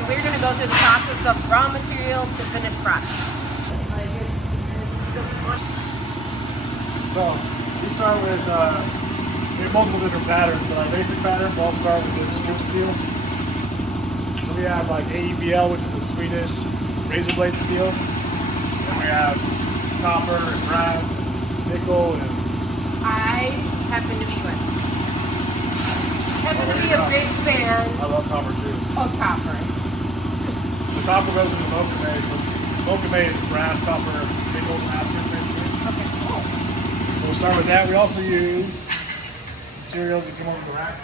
and we're going to go through the process of raw material to finished product. So we start with we have multiple different patterns, but our basic patterns all start with this strip steel. So we have like AEBL, which is a Swedish razor blade steel. Then we have copper and brass, and nickel, and I happen to be a big fan I love copper too. of copper. The copper goes into Mokame, so Mokame is brass, copper, nickel, masters basically. Okay, cool. So we'll start with that. We also use materials that come over the rack.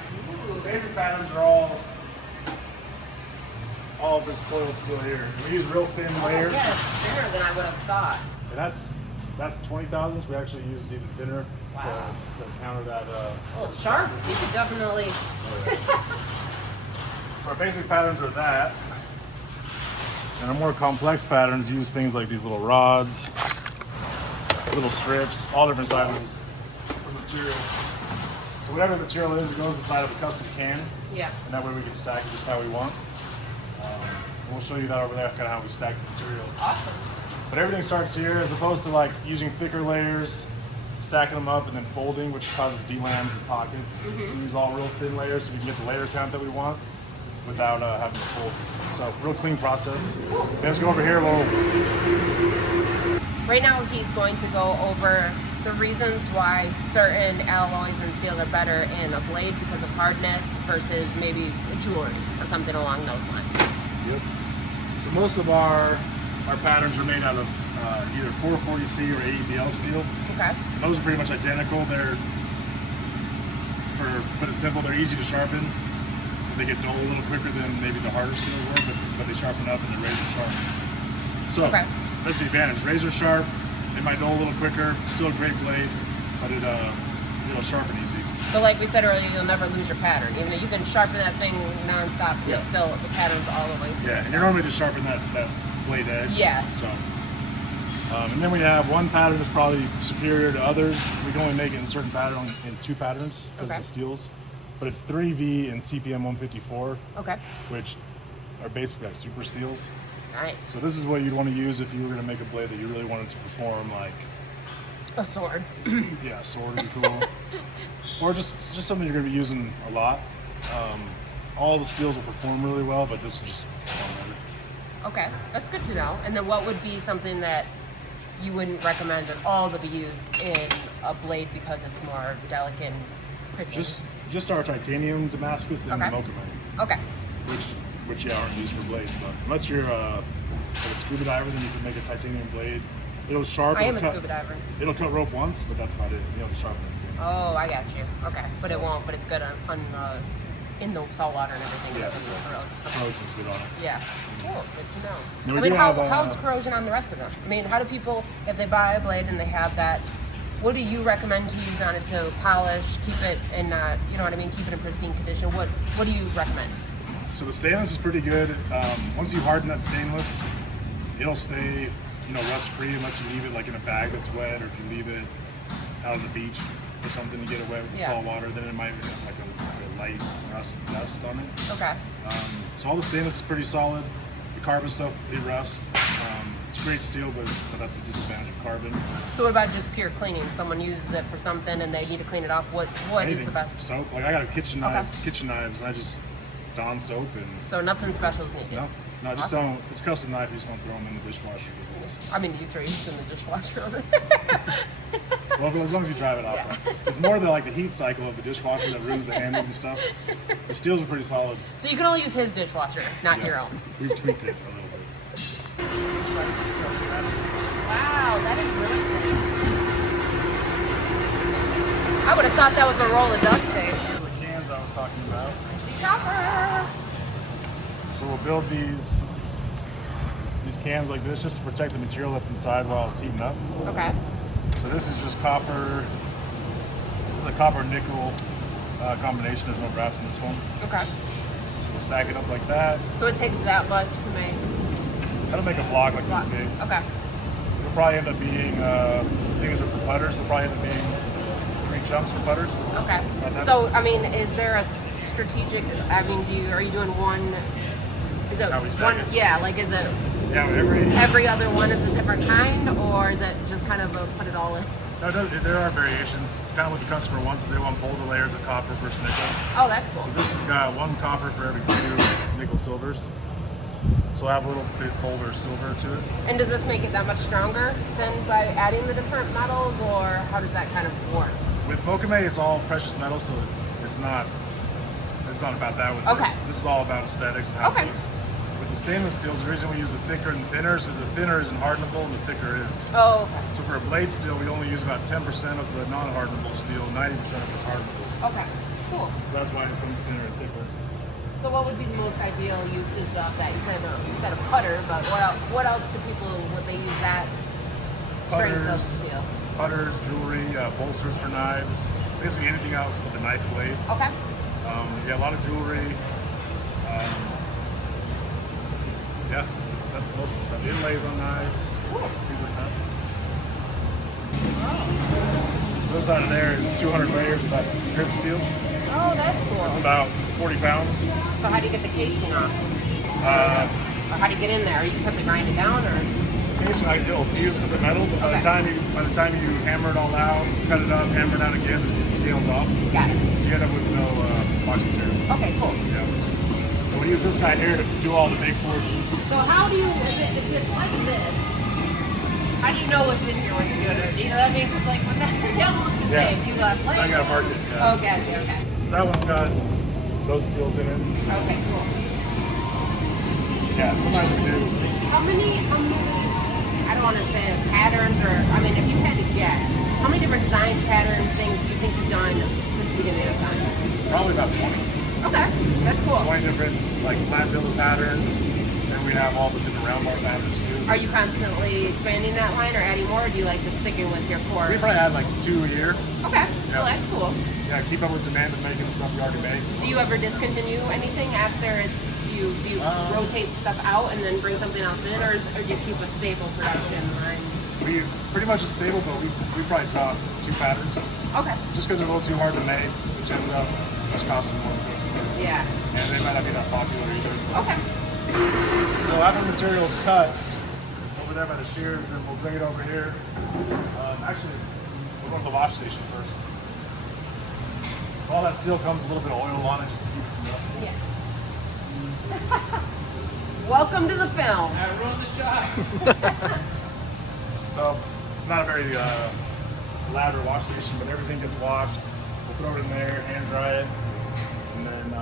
So basic patterns are all of this coiled steel here. We use real thin layers. Yeah, it's thinner than I would have thought. And that's 20 thousandths. We actually use even thinner to counter that. Well, sharp. You could definitely. So our basic patterns are that. And our more complex patterns use things like these little rods, little strips, all different sizes of materials. So whatever the material is, it goes inside of a custom can. Yeah. And that way we can stack it just how we want. We'll show you that over there, kind of how we stack the material. Awesome. But everything starts here, as opposed to like using thicker layers, stacking them up, and then folding, which causes delams and pockets. We use all real thin layers so we can get the layer count that we want without having to fold. So real clean process. Let's go over here a little. Right now he's going to go over the reasons why certain alloys and steels are better in a blade because of hardness versus maybe jewelry or something along those lines. Yep. So most of our patterns are made out of either 440C or AEBL steel. Okay. And those are pretty much identical. They're, for put it simple, they're easy to sharpen. They get dull a little quicker than maybe the harder steels were, but they sharpen up and they're razor sharp. So that's the advantage. Razor sharp, they might dull a little quicker. Still a great blade, but it'll sharpen easy. But like we said earlier, you'll never lose your pattern. Even though you can sharpen that thing nonstop, and it's still the pattern's all the way through. Yeah, and you're normally just sharpen that blade edge. Yeah. So, and then we have one pattern that's probably superior to others. We can only make it in certain pattern in two patterns because of the steels. But it's 3V and CPM 154. Okay. Which are basically like super steels. Nice. So this is what you'd want to use if you were going to make a blade that you really wanted to perform like a sword. Yeah, a sword would be cool. Or just something you're going to be using a lot. All the steels will perform really well, but this will just perform better. Okay, that's good to know. And then what would be something that you wouldn't recommend at all to be used in a blade because it's more delicate and pretty? Just our titanium Damascus and Mokame. Okay. Which yeah, aren't used for blades, but unless you're like a scuba diver, then you can make a titanium blade. It'll sharpen. I am a scuba diver. It'll cut rope once, but that's about it. You don't have to sharpen it. Oh, I got you. Okay, but it won't. But it's good on in the salt water and everything. Yeah, the corrosion's good on it. Yeah. Cool. Good to know. Now I mean, how's corrosion on the rest of them? I mean, how do people, if they buy a blade and they have that, what do you recommend to use on it to polish, keep it in, you know what I mean, keep it in pristine condition? What do you recommend? So the stainless is pretty good. Once you harden that stainless, it'll stay, rust free unless you leave it like in a bag that's wet, or if you leave it out on the beach or something to get it wet with the salt water, then it might have like a light rust dust on it. Okay. So all the stainless is pretty solid. The carbon stuff, it rusts. It's great steel, but that's the disadvantage of carbon. So what about just pure cleaning? Someone uses it for something and they need to clean it off. What is the best? Soap. Like I got a kitchen knives, and I just Dawn soap and. So nothing special is needed. No, just don't. If it's a custom knife, you just don't throw them in the dishwasher because it's. I mean, you throw yours in the dishwasher. Well, as long as you drive it off. Yeah. It's more the heat cycle of the dishwasher that ruins the handles and stuff. The steels are pretty solid. So you can only use his dishwasher, not your own. We've tweaked it a little bit. Wow, that is really cool. I would have thought that was a roll of duct tape. These are the cans I was talking about. I see copper. So we'll build these cans like this just to protect the material that's inside while it's heating up. Okay. So this is just copper. It's a copper nickel combination. There's no brass in this one. Okay. So we'll stack it up like that. So it takes that much to make. That'll make a block like this big. Okay. It'll probably end up being things are for putters. It'll probably end up being 3 chunks for putters. Okay. So I mean, is there a strategic? I mean, are you doing one? Is it how we stack one? it. Yeah, like is it Yeah, every other one is a different kind, or is it just kind of a put it all in? no, there are variations. Kind of what the customer wants. If they want bolder layers of copper versus nickel. Oh, that's cool. So this has got 1 copper for every 2 nickel silvers. So I have a little bit bolder silver to it. And does this make it that much stronger than by adding the different metals, or how does that kind of work? With Mokame, it's all precious metal, so it's not about that with Okay. this. This is all about aesthetics and how Okay. it looks. With the stainless steels, the reason we use the thicker and thinner is because the thinner isn't hardenable and the thicker is. Oh, okay. So for a blade steel, we only use about 10% of the non-hardenable steel, 90% of it's hardenable. Okay, cool. So that's why it's thinner and thicker. So what would be the most ideal uses of that? You said a putter, but what else do people, would they use that strength of steel? Putters, jewelry, bolsters for knives, basically anything else with a knife blade. Okay. Yeah, a lot of jewelry. Yeah, that's most of the stuff. Inlays on knives, Cool. things like that. So inside of there is 200 layers of that strip steel. Oh, that's cool. That's about 40 pounds. So how do you get the casing off? Or how do you get in there? You just have to grind it down, or? Occasionally it'll fuse to the metal, but Okay. by the time you hammer it all out, cut it up, hammer it out again, it scales off. Got it. So you end up with no box material. Okay, cool. Yeah. And we use this guy here to do all the big forces. So how do you, if it's like this, how do you know what's in here when you're doing it? You know what I mean? Because like when that, what's the Yeah. say? If you got like, I gotta mark it. Yeah. okay. So that one's got those steels in it. Okay, cool. Yeah, sometimes we do. How many, I don't want to say patterns, or, I mean, if you had to guess, how many different design patterns, things do you think you've done since the beginning of time? Probably about 20. Okay, that's cool. 20 different like flat billet patterns. And we have all the different round bar patterns too. Are you constantly expanding that line or adding more, or do you like just sticking with your core? We probably add like 2 a year. Okay, Yeah. well that's cool. Yeah, keep up with demand of making the stuff we already make. Do you ever discontinue anything after do you rotate stuff out and then bring something else in, or do you keep a stable production line? We pretty much is stable, but we probably dropped 2 patterns Okay. just because they're a little too hard to make, which ends up just costing more. Yeah. And they might not be that popular either. So. Okay. So after the material's cut over there by the shears, then we'll bring it over here. Actually, we're going to the wash station first. So all that steel comes with a little bit of oil on it just to keep it combustible. Yeah. Welcome to the film. I run the shop. So not a very elaborate wash station, but everything gets washed. We'll throw it in there, hand dry it, and then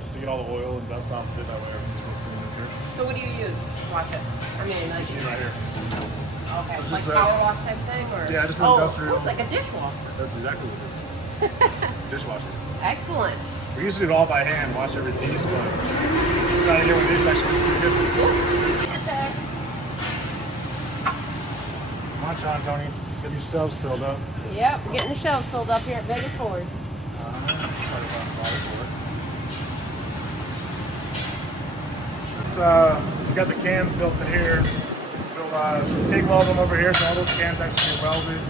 just to get all the oil and dust off of it. That way everything's real clean and clear. So what do you use? Watch it. I mean, This like, machine right here. okay, So like just, power wash type thing, or Yeah, just an oh, industrial. it's like a dishwasher. That's exactly what it is. Dishwasher. Excellent. We used to do it all by hand, wash every piece, but decided to get with this actually it's pretty good. Come on, Sean, Tony. Let's get these shelves filled up. Yep, we're getting the shelves filled up here at Vegas Ford. So we got the cans built in here. We'll TIG weld them over here, so all those cans actually get welded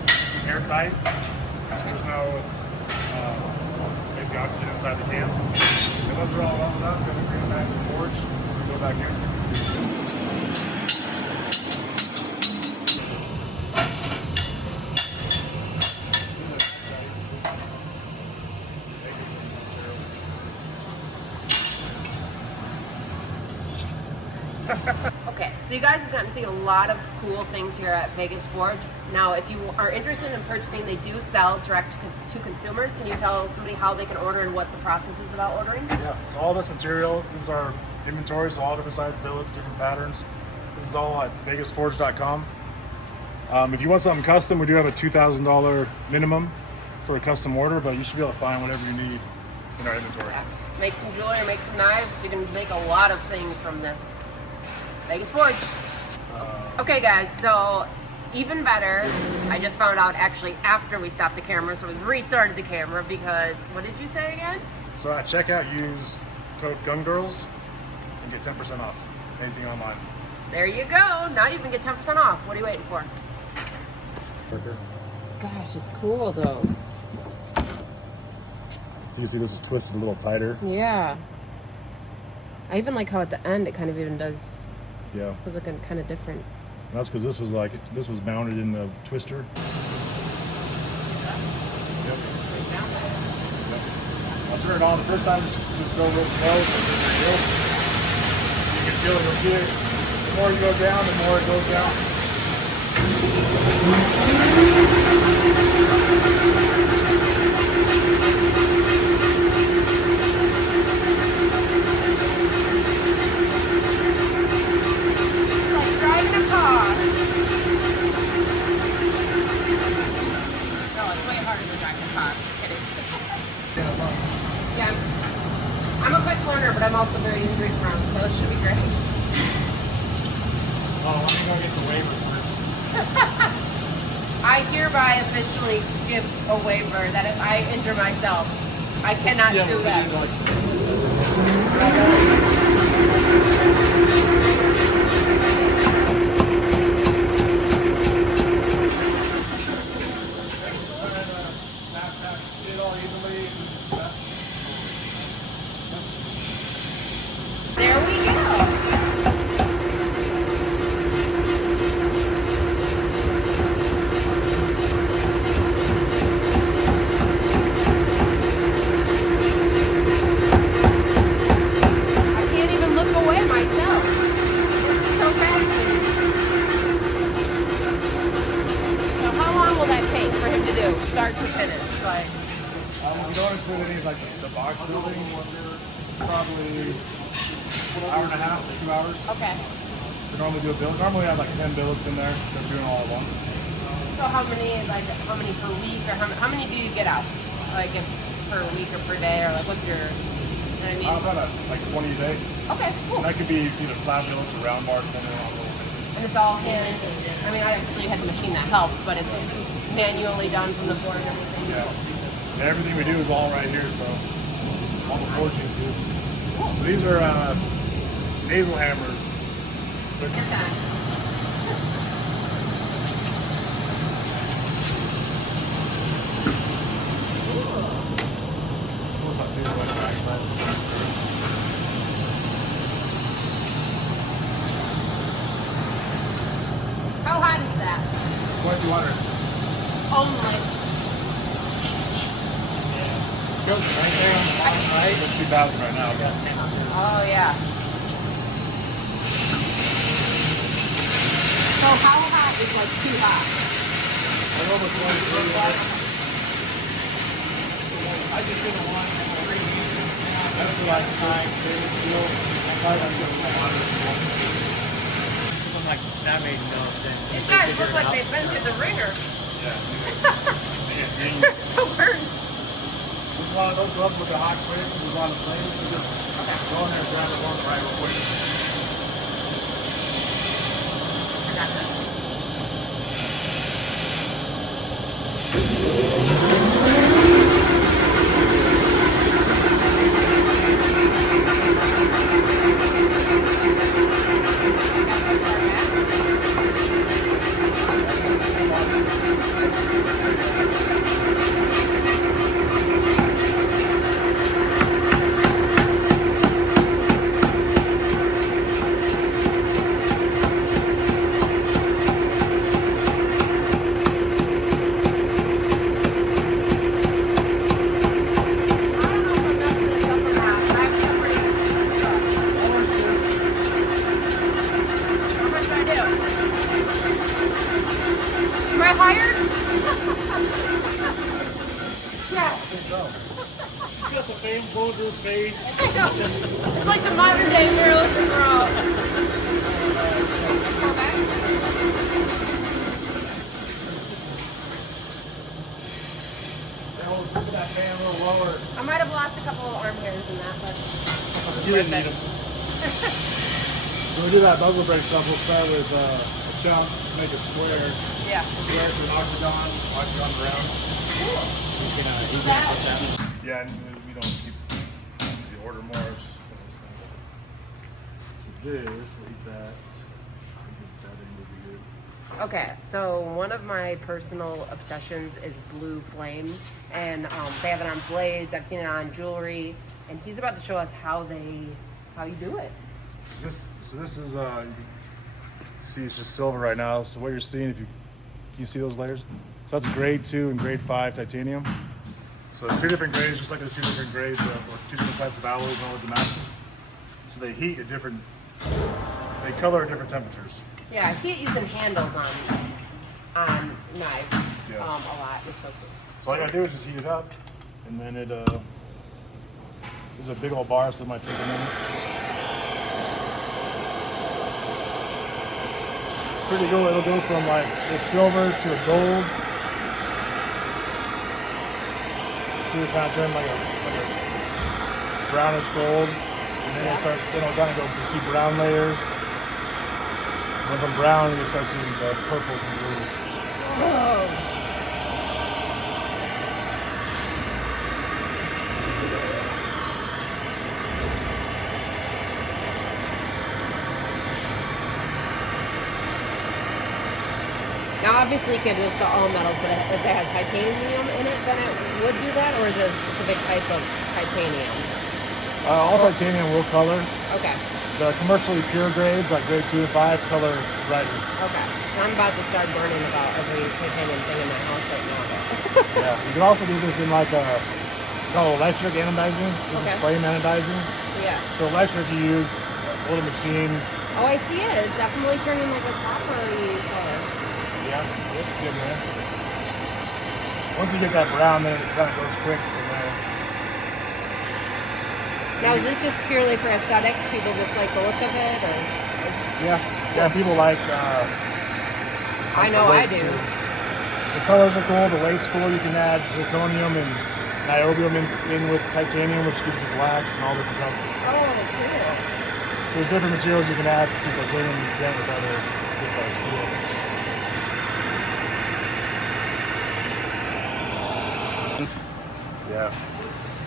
airtight. There's no basically oxygen inside the can. And once they're all welded up, we're going to bring them back to the forge and go back in. Okay, so you guys have gotten to see a lot of cool things here at Vegas Forge. Now, if you are interested in purchasing, they do sell direct to consumers. Can you tell somebody how they can order and what the process is about ordering? Yeah, so all this material, this is our inventory, so all different size billets, different patterns. This is all at vegasforge.com. If you want something custom, we do have a $2,000 minimum for a custom order, but you should be able to find whatever you need in our inventory. Yeah. Make some jewelry, make some knives. You can make a lot of things from this. Vegas Forge. Okay guys, so even better, I just found out actually after we stopped the camera, so we restarted the camera because, what did you say again? So at checkout, use code GUNGIRLS and get 10% off anything online. There you go. Now you can get 10% off. What are you waiting for? Gosh, it's cool though. So you can see this is twisted a little tighter. Yeah. I even like how at the end it kind of even does Yeah. something kind of different. And that's because this was mounted in the twister. Yep. Yep. I'll turn it on. The first time, just go real slow. You can feel it. You'll see it. The more you go down, the more it goes down. Like driving a car. No, it's way harder than driving a car. Just kidding. Yeah. I'm a quick learner, but I'm also very injury prone, so it should be great. Oh, I'm going to get the waiver first. I hereby officially give a waiver that if I injure myself, I cannot do that. There we go. I can't even look away myself. This is so fascinating. So how long will that take for him to do, start to finish? Like, We don't include any like the box building. Probably an hour and a half, 2 hours. okay. We normally do a billet. Normally I have like 10 billets in there. They're doing it all at once. So how many per week, or how many do you get out? Like if per week or per day, or like what's your, you know what I mean? About like 20 a day. Okay, cool. And that could be either flat billets or round bars, depending on the And it's all hand. I mean, I actually had the machine that helps, but it's manually done from the board and everything. Yeah. And everything we do is all right here, so all the forging too. So these are nasal hammers. Get that. What's that too? Like the backside. How hot is that? 2200. Only. Goes right there on the bottom right. It's 2000 right now. Oh yeah. So how hot is like too hot? We're over 23. I just didn't want to bring you. That's for like time, stainless steel. Probably that's what we want. I'm like, that made no sense. These guys look like they've been through the ringer. Yeah. They're so burnt. Just one of those gloves with the hot quick. We want to play. You just go in there and grab it one right real quick. I got this. She's got the fame blown to her face. I know. It's like the modern day Marilyn Monroe. Okay. Now we'll put that fan a little lower. I might have lost a couple of arm hairs in that, but You didn't need them. So we do that muzzle brake stuff. We'll start with a chunk, make a square, yeah. square to an octagon round. He's gonna put That- that. Yeah, and we don't keep the order more. It's just for this thing. So this, we'll eat that. That end will be good. Okay, so one of my personal obsessions is blue flame, and they have it on blades. I've seen it on jewelry, and he's about to show us how they how you do it. This is you can see it's just silver right now. So what you're seeing, can you see those layers? So that's grade 2 and grade 5 titanium. So there's 2 different grades, just like there's 2 different grades or 2 different types of alloys in Damascus. So they heat at different, they color at different temperatures. Yeah, I see it using handles on knives Yeah. a lot. It's so cool. So all I gotta do is just heat it up, and then it this is a big old bar, so it might take a minute. It's pretty cool. It'll go from like this silver to a gold. See it kind of turn like a brownish gold, and then it'll kind of go. You see brown layers. And then from brown, you start seeing the purples and blues. Whoa. Now, obviously, you can just go all metals, but if it has titanium in it, then it would do that, or is it a specific type of titanium? All titanium will color. Okay. The commercially pure grades, like grade 2 and 5, color brighter. Okay. I'm about to start burning about every titanium thing in my house right now. Yeah. You can also do this in like called electric anodizing. This is flame anodizing. Yeah. So electric, you use a little machine. Oh, I see it. It's definitely turning like a coppery color. Yeah, it's good, man. Once you get that brown, then it kind of goes quick from there. Now, is this just purely for aesthetics? People just like the look of it, or? Yeah. People like. I know I do. The colors are cool. The weight's cool. You can add zirconium and niobium in with titanium, which gives you blacks and all different colors. Oh, cool. So there's different materials you can add to titanium you can't with steel. Yeah,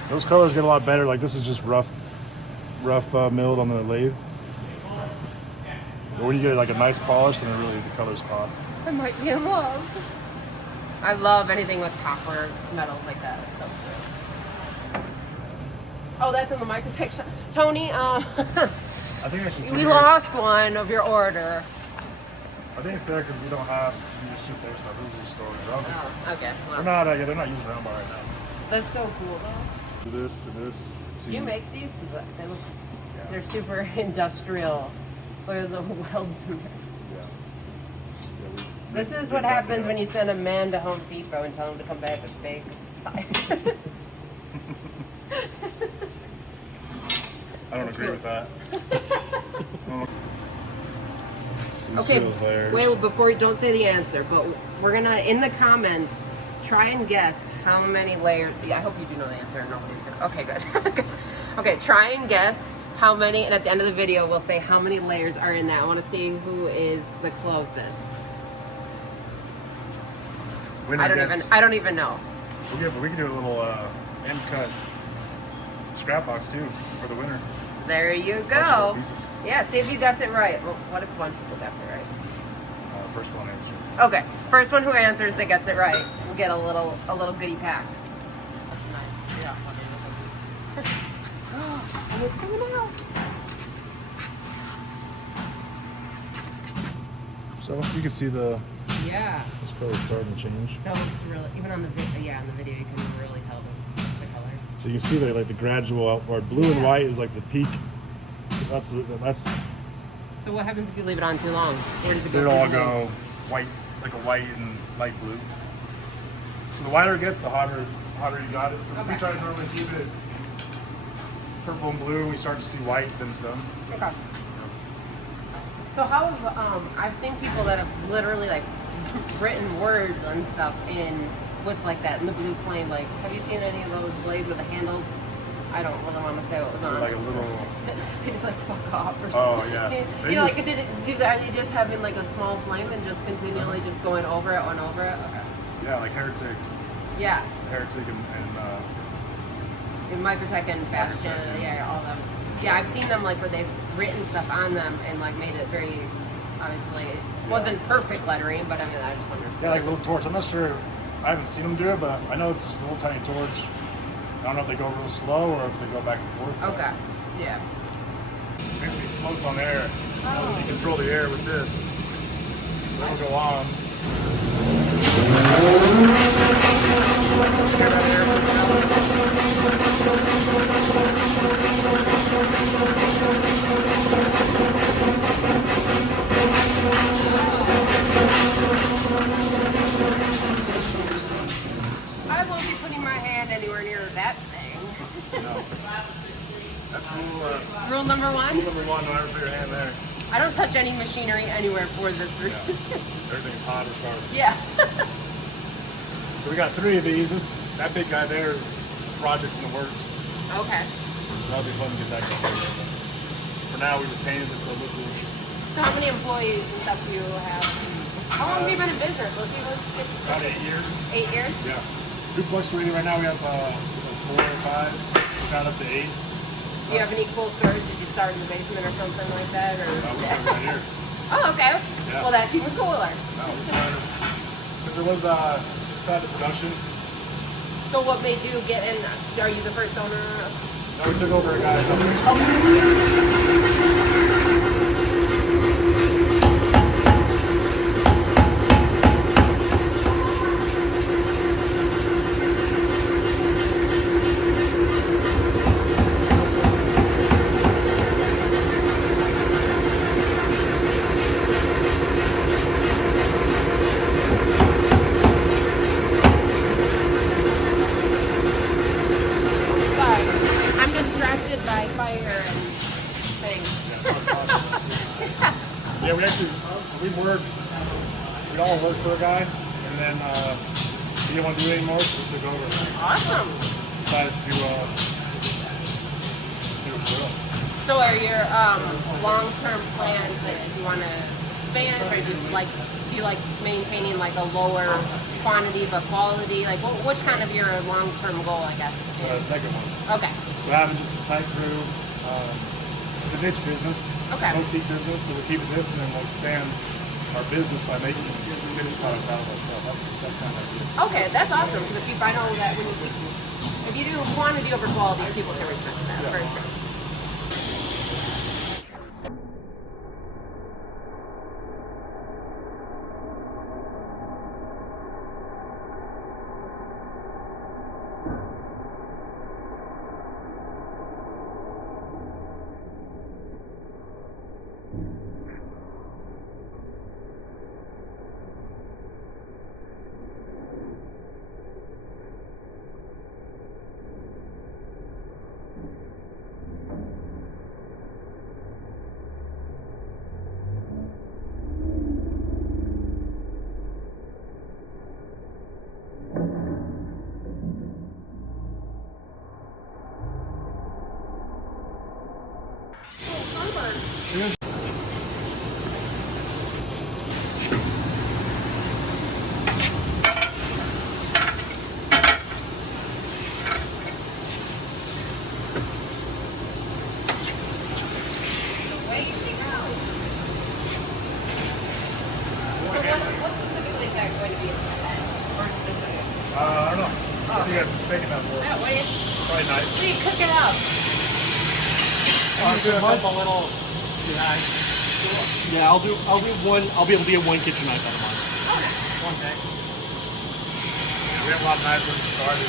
those colors get a lot better. Like this is just rough milled on the lathe. But when you get like a nice polish, then really the colors pop. I might be in love. I love anything with copper metals like that. It's so cool. Oh, that's in the microtech shop. Tony, I think I should see we here. lost one of your order. I think it's there because we don't have. You just ship their stuff. This is a storage. Oh, okay. Well, They're not using around by right now. that's so cool, though. To this. Do you make these? 'Cause they look, they're super industrial. Look at the welds in there. Yeah. This is what happens when you send a man to Home Depot and tell him to come back with big thighs. I don't agree with that. Okay, wait, before you don't say the answer, but we're gonna, in the comments, try and guess how many layers. Yeah, I hope you do know the answer. Nobody's gonna. Okay, good. Okay, try and guess how many, and at the end of the video, we'll say how many layers are in that. I want to see who is the closest. I don't even know. Yeah, but we can do a little end cut scrap box too for the winner. There you Bunch of go. pieces. Yeah, see if you guess it right. Well, what if one people guess it right? First one answer. Okay, first one who answers that gets it right will get a little goodie pack. Nice. Yeah. And it's coming out. So you can see Yeah. this color starting to change. That looks really, even on the video, yeah, on the video you can really tell the colors. So you can see the gradual outward. Blue and white is like the peak. That's So what happens if you leave it on too long? Where does it go? it'll from all blue? go white, like a white and light blue. So the whiter it gets, the hotter you got it. So if we try to normally keep it purple and blue, we start to see white, then it's done. Okay. So how have, I've seen people that have literally like written words and stuff with like that in the blue flame. Like, have you seen any of those blades with the handles? I don't really want to say what was on like it. a little. They just like fuck off or something. Oh yeah. You know, like are they just having like a small flame and just continually just going over it and over it? Okay. Yeah, like Heretic. Yeah. Heretic and In Microtech and Bastion, yeah, all them. Yeah, I've seen them like where they've written stuff on them and like made it very, obviously, it wasn't perfect lettering, but I mean, I just wondered. yeah, like a little torch. I'm not sure. I haven't seen them do it, but I know it's just a little tiny torch. I don't know if they go real slow or if they go back and forth. Okay. Yeah. Basically floats on air. You control the air with this. So it'll go on. I won't be putting my hand anywhere near that thing. No. That's Rule number one? rule number one, don't ever put your hand there. I don't touch any machinery anywhere for this reason. Yeah. Everything's hot or sharp. Yeah. So we got 3 of these. That big guy there is a project in the works. Okay. So that'll be fun to get that going. For now, we just painted it so it looked cool. So how many employees and stuff do you have? How long have you been in business? About 8 years. 8 years? Yeah. We're fluctuating right now. We have 4 or 5. We got up to 8. Do you have any cool stories? Did you start in the basement or something like that? Or? We started right here. Oh, okay. Yeah. Well, that's even cooler. No, we started. Because there was just started production. So what made you get in? Are you the first owner? No, we took over a guy's up there. Sorry, I'm distracted by fire and things. Yeah, we actually, we all worked for a guy, and then he didn't want to do it anymore, so we took over. Awesome. Decided to do a drill. So are your long-term plans that you want to expand, or do you like maintaining like a lower quantity but quality? Like which kind of your long-term goal, I guess? Second one. Okay. So having just a tight crew, it's a niche business, Okay. boutique business, so we're keeping this and then we'll expand our business by making finished products out of that stuff. That's kind of the idea. Okay, that's awesome. Because I know that if you do quantity over quality, people can respect that for sure. What specifically is that going to be? Or is this I don't know. What are you guys thinking that for? Yeah, what do you Probably nice. cook it up? Up a little. Yeah, I'll do one. I'll be able to get one kitchen knife out of mine. Okay. One day. Yeah, we have a lot of knives when we started.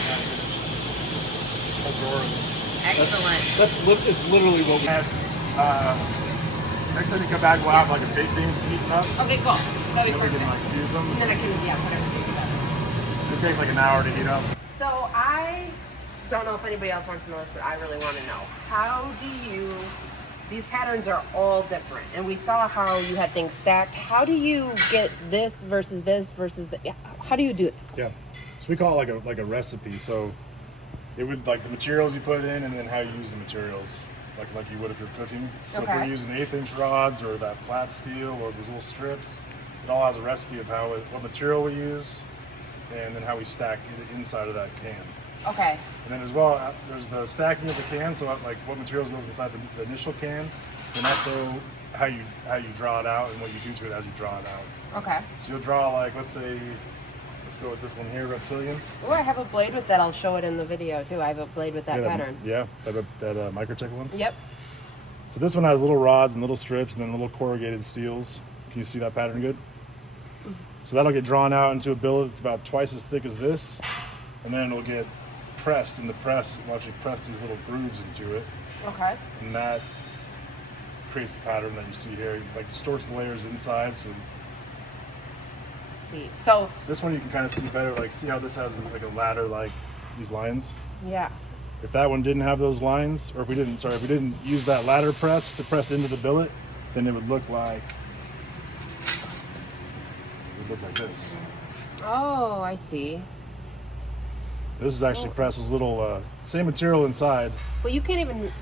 Whole drawer of them. Excellent. It's literally what we And, next time you come back, we'll have like a baked beans to heat up. Okay, cool. That'd be Then we perfect. can like use them. And then I can, put everything together. It takes like an hour to heat up. So I don't know if anybody else wants to know this, but I really want to know. How do you, these patterns are all different, and we saw how you had things stacked. How do you get this versus this versus the, how do you do this? Yeah. So we call it like a recipe. So it would like the materials you put in and then how you use the materials. Like you would if you're cooking. So if Okay. we're using 1/8" rods or that flat steel or those little strips, it all has a recipe of what material we use and then how we stack it inside of that can. Okay. And then as well, there's the stacking of the can, so like what materials goes inside the initial can, and also how you draw it out and what you do to it as you draw it out. Okay. So you'll draw like, let's go with this one here, reptilian. Oh, I have a blade with that. I'll show it in the video too. I have a blade with that pattern. That microtech one. Yep. So this one has little rods and little strips and then little corrugated steels. Can you see that pattern good? So that'll get drawn out into a billet that's about twice as thick as this, and then it'll get pressed. In the press, we'll actually press these little grooves into it, Okay. and that creates the pattern that you see here. It, like, distorts the layers inside. So See. So this one you can kind of see better. Like, see how this has like a ladder, like these lines. yeah. If that one didn't have those lines, or if we didn't use that ladder press to press into the billet, then it would look like this. Oh, I see. This is actually pressed with little same material inside. Well, you can't even.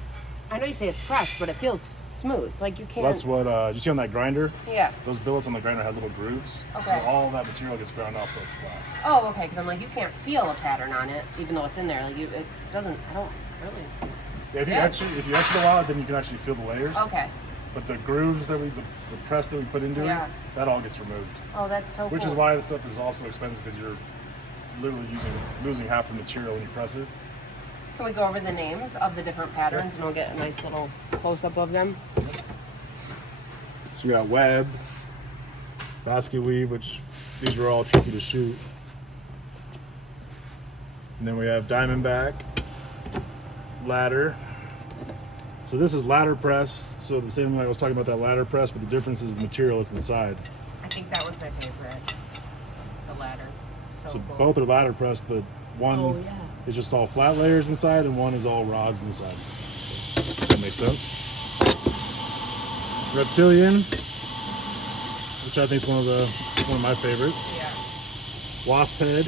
I know you say it's pressed, but it feels smooth. Like you can't. That's what you see on that grinder. Yeah. Those billets on the grinder had little grooves, so Okay. all that material gets ground off, so it's flat. Oh, okay. Because I'm like, you can't feel a pattern on it, even though it's in there. Like it doesn't. I don't really. Yeah, if you Yeah. etch it a lot, then you can actually feel the layers. Okay. But the grooves that the press that we put into Yeah. it, that all gets removed. Oh, that's so Which cool. is why this stuff is also expensive, because you're literally losing half the material when you press it. Can we go over the names of the different patterns, and we'll get a nice little close up of them? So we got web, basket weave, which these are all tricky to shoot. And then we have diamondback, ladder. So this is ladder press. So the same way I was talking about that ladder press, but the difference is the material that's inside. I think that was my favorite. The ladder. So So cool. both are ladder pressed, but one Oh, yeah. is just all flat layers inside, and one is all rods inside. So that makes sense. Reptilian, which I think is one of my favorites. Yeah. Wasp head.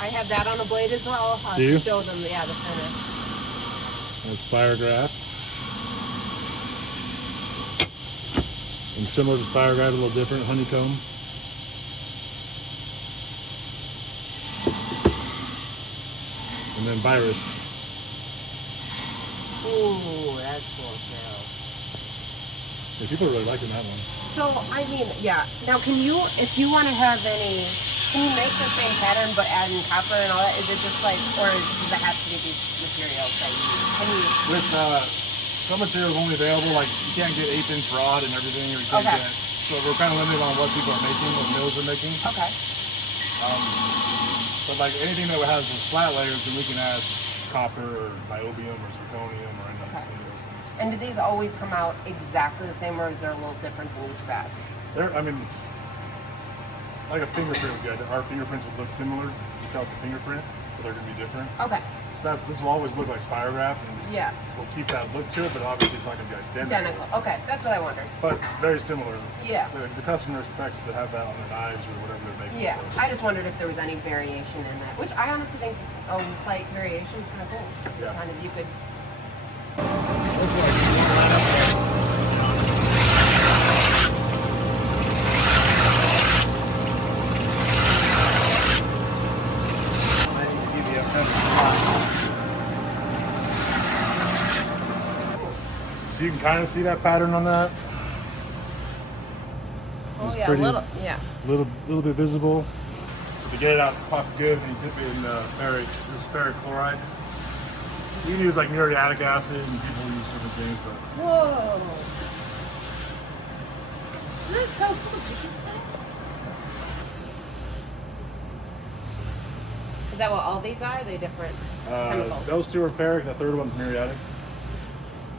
I have that on a blade as well. Do you? To show them, yeah, the finish. And spirograph. And similar to spirograph, a little different, honeycomb. And then virus. Ooh, that's cool too. Yeah, people are really liking that one. So, I mean, yeah. Now, can you, if you want to have any, can you make the same pattern but add in copper and all that? Is it just like, or does it have to be these materials that you, can you? With some materials only available, like you can't get 1/8" rod and everything, or you can't Okay. get. So we're kind of limited on what people are making, what mills are making. Okay. But like anything that has those flat layers, then we can add copper or niobium or zirconium or any of those things. And do these always come out exactly the same, or is there a little difference in each batch? I mean, like a fingerprint would be. Our fingerprints would look similar. You tell it's a fingerprint, but they're gonna be different. Okay. So this will always look like spirograph, and Yeah. we'll keep that look to it, but obviously it's not gonna be Identical. Okay, that's what I wondered. But very similar. Yeah. The customer expects to have that on their knives or whatever they're making. Yeah, so- I just wondered if there was any variation in that, which I honestly think slight variation is kind of cool. Yeah. Kind of, you could. So you can kind of see that pattern on that. Oh It's yeah, pretty- a little. Yeah. Little bit visible. To get it out, pop it good, and you dip it in ferric. This is ferric chloride. You can use like muriatic acid, and people use different things, but Whoa. This is so cool. Is that what all these are? Are they different chemicals? those two are ferric. The third one's muriatic.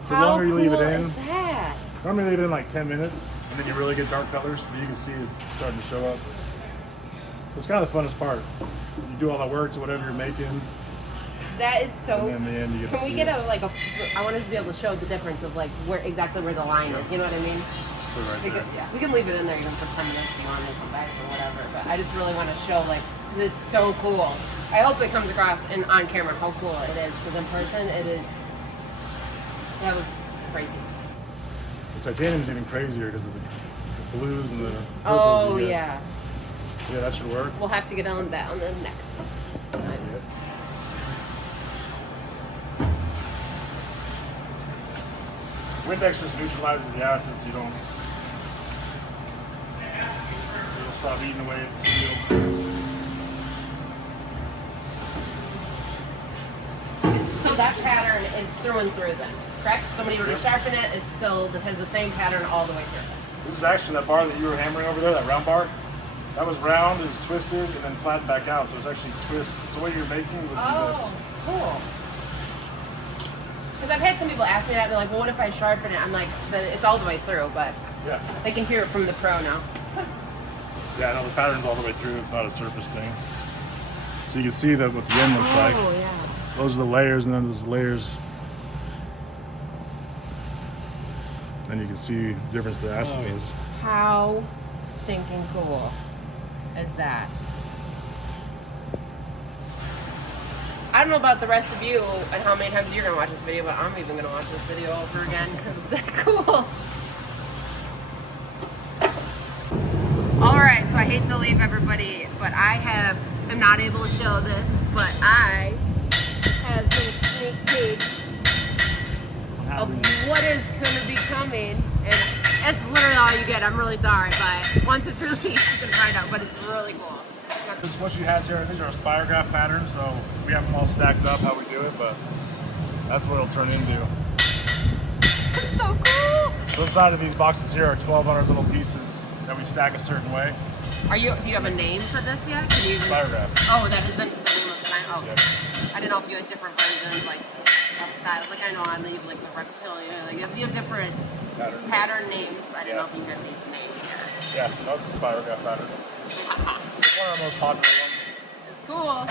The How longer you leave it cool in, is that? normally leave it in like 10 minutes, and then you really get dark colors, but you can see it starting to show up. It's kind of the funnest part. You do all that work to whatever you're making, That is so. and then in the end you get to Can we see get it. I want us to be able to show the difference of like exactly where the line is. You know what I mean? So right We there. could, yeah, we can leave it in there even for 10 minutes if you want to come back or whatever. But I just really want to show like 'cause it's so cool. I hope it comes across on camera how cool it is because in person it is. That was crazy. The titanium's even crazier because of the blues and the purples. Oh you get. yeah, Yeah, that should work. we'll have to get on that on the next. Windex just neutralizes the acid so you don't it'll stop eating away at the steel. So So that pattern is through and through then, correct? Somebody were to sharpen it, it still has the same pattern all the way through. This is actually that bar that you were hammering over there, that round bar. That was round, it was twisted, and then flattened back out. So it's actually twist. So what you're making would be this. Cool. Because I've had some people ask me that. They're like, well, what if I sharpen it? I'm like, it's all the way through, but Yeah. they can hear it from the pro now. Yeah, no, the pattern's all the way through. It's not a surface thing. So you can see that what the end looks like. Oh, yeah. Those are the layers, and then there's layers. And you can see the difference the acid is. How stinking cool is that? I don't know about the rest of you and how many times you're gonna watch this video, but I'm even gonna watch this video over again because it's that cool. All right, so I hate to leave everybody, but I'm not able to show this, but I have some sneak peeks of what is gonna be coming, and it's literally all you get. I'm really sorry, but once it's released, you can find out, but it's really cool. This is what she has here. These are a spirograph patterns, so we have them all stacked up how we do it, but that's what it'll turn into. It's so cool. So inside of these boxes here are 1,200 little pieces that we stack a certain way. Do you have a name for this yet? Can you Spirograph. Oh, that isn't the name of the design? Oh, Yep. I didn't know if you had different versions, like of styles. Like I know on the like the reptilian, like if you have different pattern names. I didn't know if you had these names here. Yeah, that's the spirograph pattern. It's one of our most popular ones. It's cool.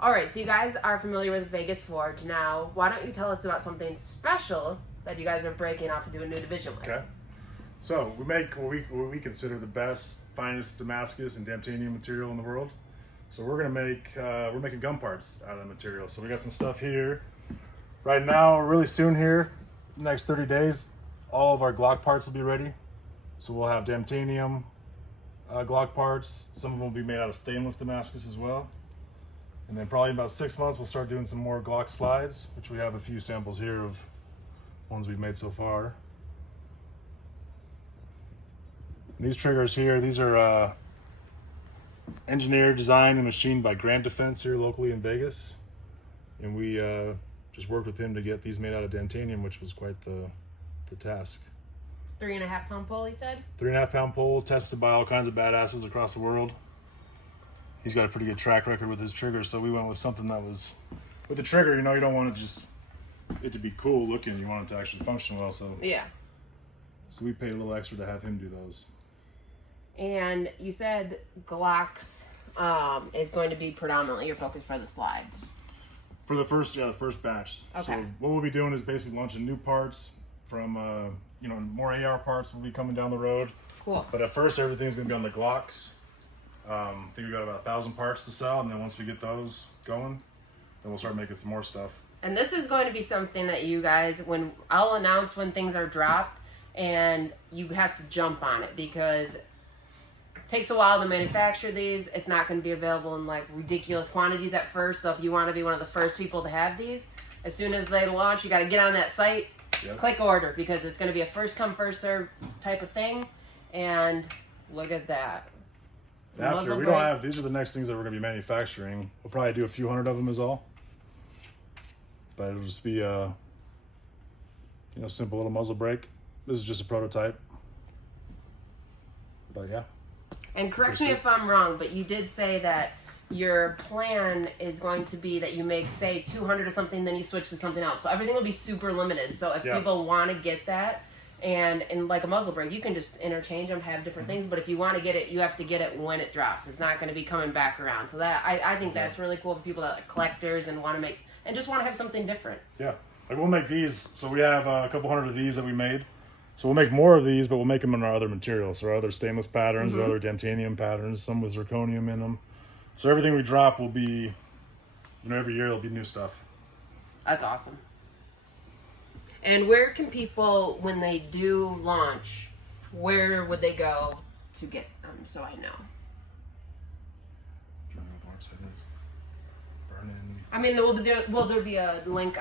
All right, so you guys are familiar with Vegas Forge. Now, why don't you tell us about something special that you guys are breaking off into a new division with? Okay. So we make what we consider the best, finest Damascus and Damtanium material in the world. So we're making gun parts out of that material. So we got some stuff here. Right now, really soon here, next 30 days, all of our Glock parts will be ready. So we'll have Damtanium Glock parts. Some of them will be made out of stainless Damascus as well. And then probably in about 6 months, we'll start doing some more Glock slides, which we have a few samples here of ones we've made so far. And these triggers here, these are engineered, designed, and machined by Grant Defense here locally in Vegas. And we just worked with him to get these made out of Damtanium, which was quite the task. 3.5 pound pole, he said? 3.5 pound pole, tested by all kinds of badasses across the world. He's got a pretty good track record with his triggers, so we went with something that was, with the trigger, you know, you don't want it to be cool looking, you want it to actually function well, so. Yeah. So we paid a little extra to have him do those. And you said Glocks is going to be predominantly your focus for the slides. For the first batch. Okay. So what we'll be doing is basically launching new parts from, more AR parts will be coming down the road. Cool. But at first, everything's gonna be on the Glocks. I think we got about 1,000 parts to sell, and then once we get those going, then we'll start making some more stuff. And this is going to be something that you guys, I'll announce when things are dropped, and you have to jump on it because it takes a while to manufacture these. It's not going to be available in like ridiculous quantities at first. So if you want to be one of the first people to have these, as soon as they launch, you got to get on that site, click order, because it's going to be a first come first serve type of thing. And look at that. After these are the next things that we're going to be manufacturing. We'll probably do a few hundred of them is all. But it'll just be a simple little muzzle brake. This is just a prototype. But yeah. And correct me if I'm wrong, but you did say that your plan is going to be that you make, say, 200 or something, then you switch to something else. So everything will be super limited. So if people want to get that, and like a muzzle brake, you can just interchange them, have different things. But if you want to get it, you have to get it when it drops. It's not going to be coming back around. So that I think that's really cool for people that are collectors and want to make and just want to have something different. Yeah, like we'll make these. So we have a couple hundred of these that we made. So we'll make more of these, but we'll make them in our other materials. So our other stainless patterns, our other Damtanium patterns, some with zirconium in them. So everything we drop will be, every year there'll be new stuff. That's awesome. And where can people, when they do launch, where would they go to get them? So I know. I don't know what the website is. Burn-in. I mean, will there be a link